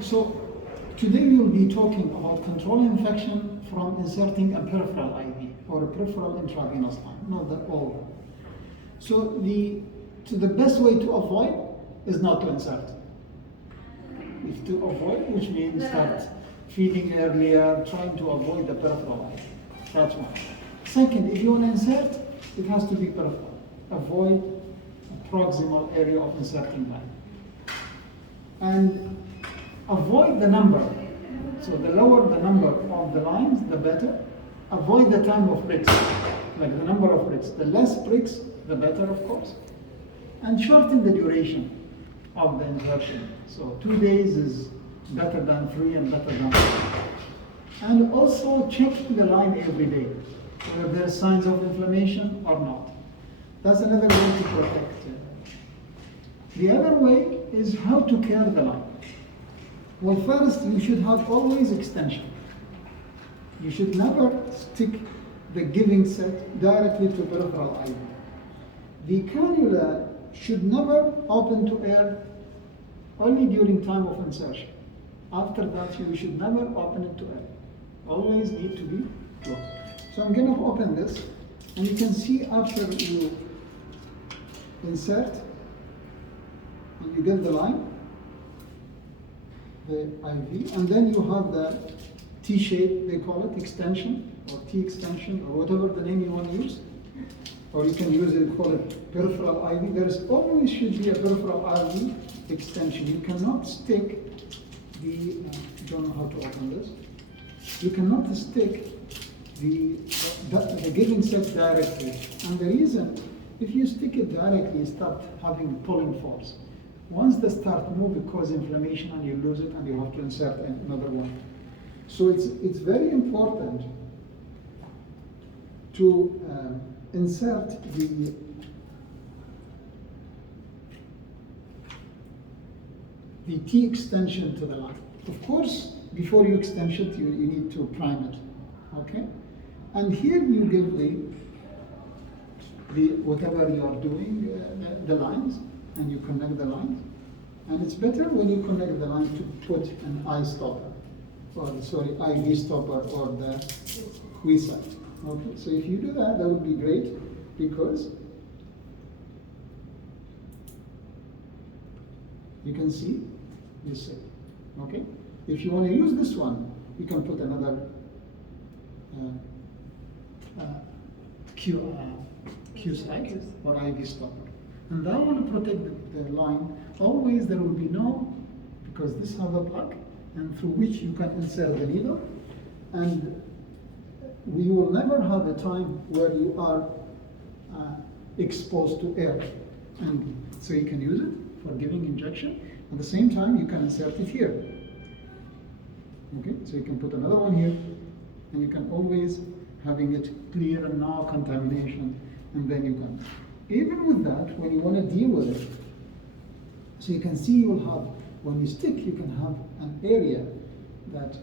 So today we will be talking about controlling infection from inserting a peripheral IV or a peripheral intravenous line, not the all. So the best way to avoid is not to insert. If to avoid, which means start feeding earlier, trying to avoid the peripheral IV. That's one. Second, if you want to insert, it has to be peripheral. Avoid a proximal area of inserting line. And avoid the number. So the lower the number of the lines, the better. Avoid the time of pricks, like the number of pricks. The less pricks, the better, of course. And shorten the duration of the insertion. So 2 days is better than 3 and better than 4. And also check the line every day, whether there are signs of inflammation or not. That's another way to protect it. The other way is how to care the line. Well, first, you should have always extension. You should never stick the giving set directly to peripheral IV. The cannula should never open to air only during time of insertion. After that, you should never open it to air. Always need to be closed. So I'm going to open this, and you can see after you insert, and you get the line, the IV, and then you have the T-shape, they call it, extension, or T extension, or whatever the name you want to use. Or you can use it, call it peripheral IV. There is always should be a peripheral IV extension. You cannot stick the, I don't know how to open this. You cannot stick the giving set directly. And the reason, if you stick it directly, you start having pulling force. Once they start move, it causes inflammation and you lose it and you have to insert another one. So it's very important to insert the T extension to the line. Of course, before you extend it, you need to prime it, okay? And here you give the whatever you are doing, the lines, and you connect the lines. And it's better when you connect the line to put an eye stopper, or sorry, IV stopper, or the Huisa. Okay, so if you do that, that would be great, because you can see this. Okay, if you want to use this one, you can put another Q side or IV stopper, and that will protect the line. Always there will be no, because this has a plug, and through which you can insert the needle, and we will never have a time where you are exposed to air, and so you can use it for giving injection. At the same time, you can insert it here. Okay, so you can put another one here, and you can always having it clear and no contamination, and then you can. Even with that, when you want to deal with it, so you can see you will have, when you stick, you can have an area that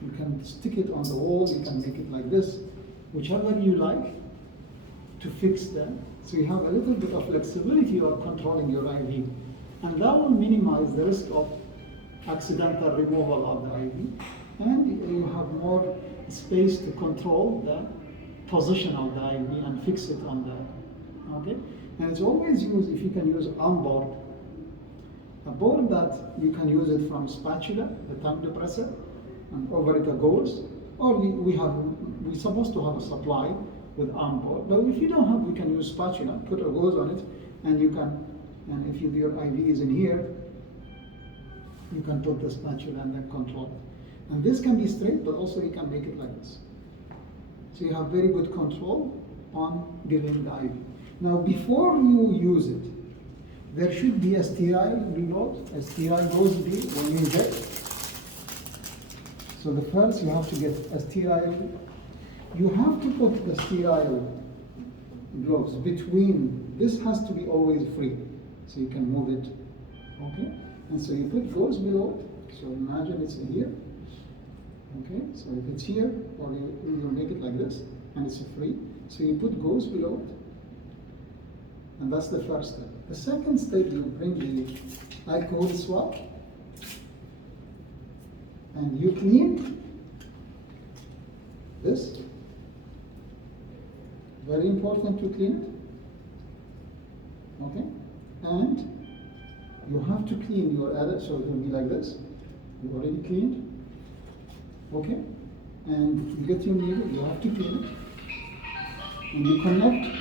you can stick it on the wall, you can make it like this, whichever you like to fix that. So you have a little bit of flexibility of controlling your IV. And that will minimize the risk of accidental removal of the IV. And you have more space to control the position of the IV and fix it on the, okay? And it's always used, if you can use on board, a board that you can use it from spatula, the tongue depressor, and over it goes, or we're supposed to have a supply with on board. But if you don't have, we can use spatula, put a gauze on it, and you can, and if your IV is in here, you can put the spatula and then control it. And this can be straight, but also you can make it like this. So you have very good control on giving the IV. Now, before you use it, there should be a sterile reload, a sterile dose B when you inject. So the first you have to get a sterile, you have to put the sterile gloves between, this has to be always free, so you can move it, okay? And so you put gauze below it, so imagine it's here, okay? So if it's here, or you make it like this, and it's free, so you put gauze below it, and that's the first step. The second step, you bring the alcohol swab, and you clean this. Very important to clean it. Okay? And you have to clean your area, so it will be like this. You already cleaned. Okay? And you get your needle, you have to clean it. And you connect.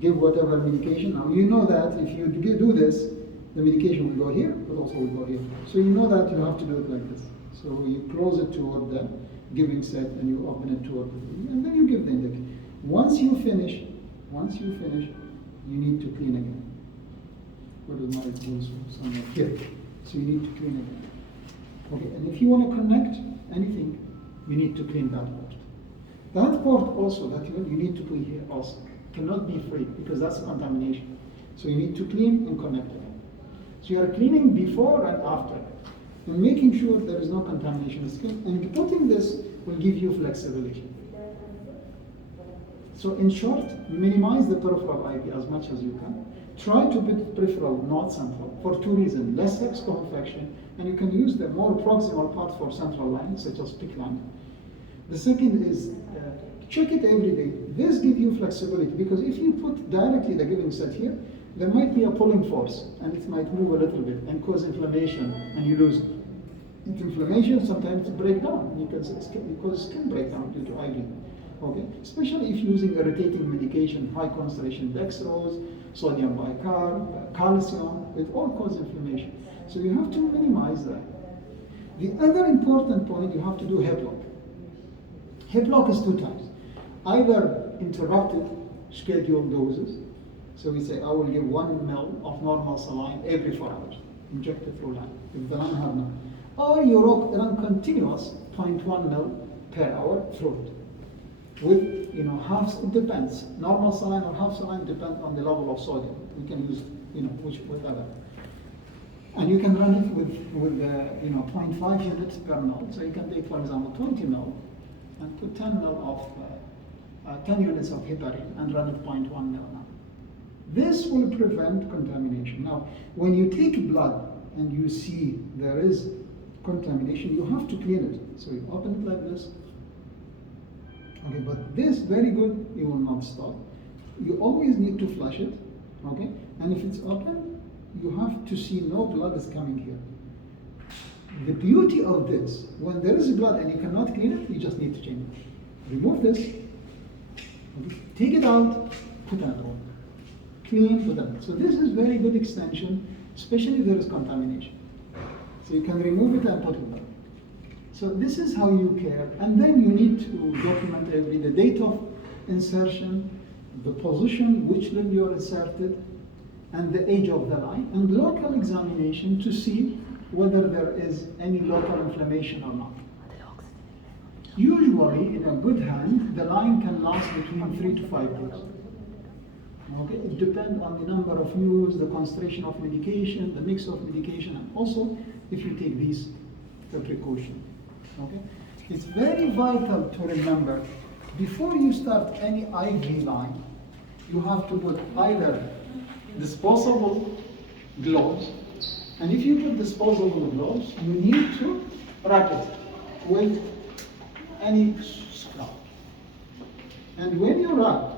Give whatever medication. Now you know that if you do this, the medication will go here, but also will go here. So you know that you have to do it like this. So you close it toward the giving set and you open it toward the and then you give the indication. Once you finish, you need to clean again. What is my tools somewhere here? So you need to clean again. Okay, and if you want to connect anything, you need to clean that port. That port also that you need to put here also cannot be free because that's contamination. So you need to clean and connect it. So you are cleaning before and after, and making sure there is no contamination in the skin. And putting this will give you flexibility. So in short, minimize the peripheral IV as much as you can. Try to put peripheral, not central, for two reasons: less exco-infection, and you can use the more proximal part for central lines, such as PIC line. The second is check it every day. This gives you flexibility because if you put directly the giving set here, there might be a pulling force and it might move a little bit and cause inflammation and you lose it. Inflammation sometimes break down because skin breakdown due to IV. Okay, especially if using irritating medication, high concentration dextrose, sodium bicarb, calcium, it all cause inflammation. So you have to minimize that. The other important point, you have to do hip lock. Hip lock is two types. Either interrupted scheduled doses. So we say, I will give 1 ml of normal saline every 4 hours, injected through line, if the line have none. Or you run continuous 0.1 ml per hour through it. With, half, it depends. Normal saline or half saline depends on the level of sodium. We can use, whatever. And you can run it with 0.5 units per ml. So you can take, for example, 20 ml and put 10 ml of 10 units of heparin and run it 0.1 ml now. This will prevent contamination. Now, when you take blood and you see there is contamination, you have to clean it. So you open it like this. Okay, but this, very good, you will not stop. You always need to flush it, okay? And if it's open, you have to see no blood is coming here. The beauty of this, when there is blood and you cannot clean it, you just need to change it. Remove this, okay? Take it out, put another one. Clean, put another. So this is very good extension, especially if there is contamination. So you can remove it and put it back. So this is how you care, and then you need to document the date of insertion, the position, which limb you are inserted, and the age of the line, and local examination to see whether there is any local inflammation or not. Usually, in a good hand, the line can last between 3 to 5 days. Okay, it depends on the number of use, the concentration of medication, the mix of medication, and also if you take these precautions. Okay, it's very vital to remember before you start any IV line, you have to put either disposable gloves, and if you put disposable gloves, you need to wrap it with any scrub. And when you wrap,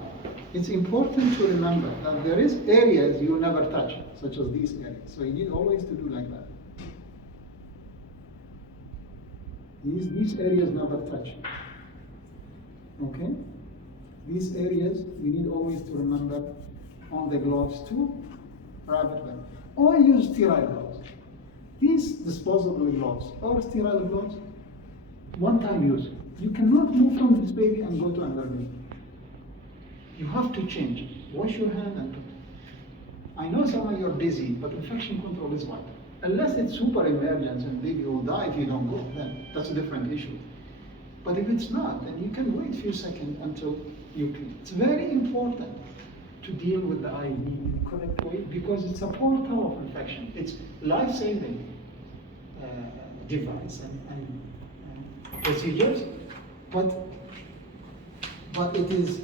it's important to remember that there is areas you never touch, such as these areas. So you need always to do like that. These areas never touch. Okay? These areas you need always to remember on the gloves to wrap it well. Or use sterile gloves. These disposable gloves or sterile gloves, one-time use. You cannot move from this baby and go to another baby. You have to change it. Wash your hand and put it. I know some of you are busy, but infection control is vital. Unless it's super emergency and baby will die if you don't go, then that's a different issue. But if it's not, then you can wait a few seconds until you clean. It's very important to deal with the IV in the correct way because it's a portal of infection. It's life-saving device and procedures, but it is.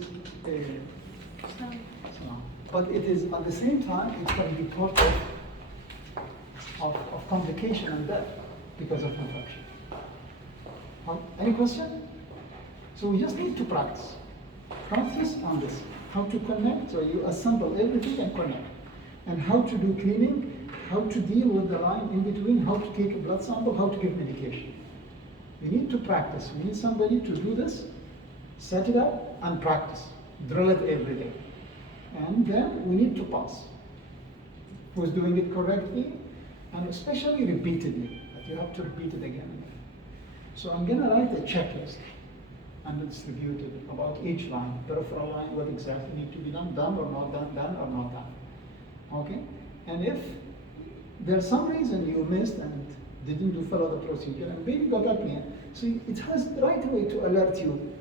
But it is at the same time it can be part of complication and death because of infection. Any question? So we just need to practice. Practice on this. How to connect, so you assemble everything and connect. And how to do cleaning, how to deal with the line in between, how to take a blood sample, how to give medication. You need to practice. We need somebody to do this, set it up, and practice. Drill it every day. And then we need to pass. Who's doing it correctly, and especially repeatedly. But you have to repeat it again and again. So I'm going to write a checklist and distribute it about each line, peripheral line, what exactly need to be done or not done, done or not done. Okay? And if there's some reason you missed and didn't do follow the procedure and baby got apnea, so it has the right way to alert you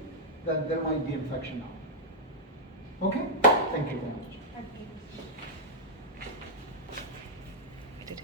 that there might be infection now. Okay? Thank you very much. Did it?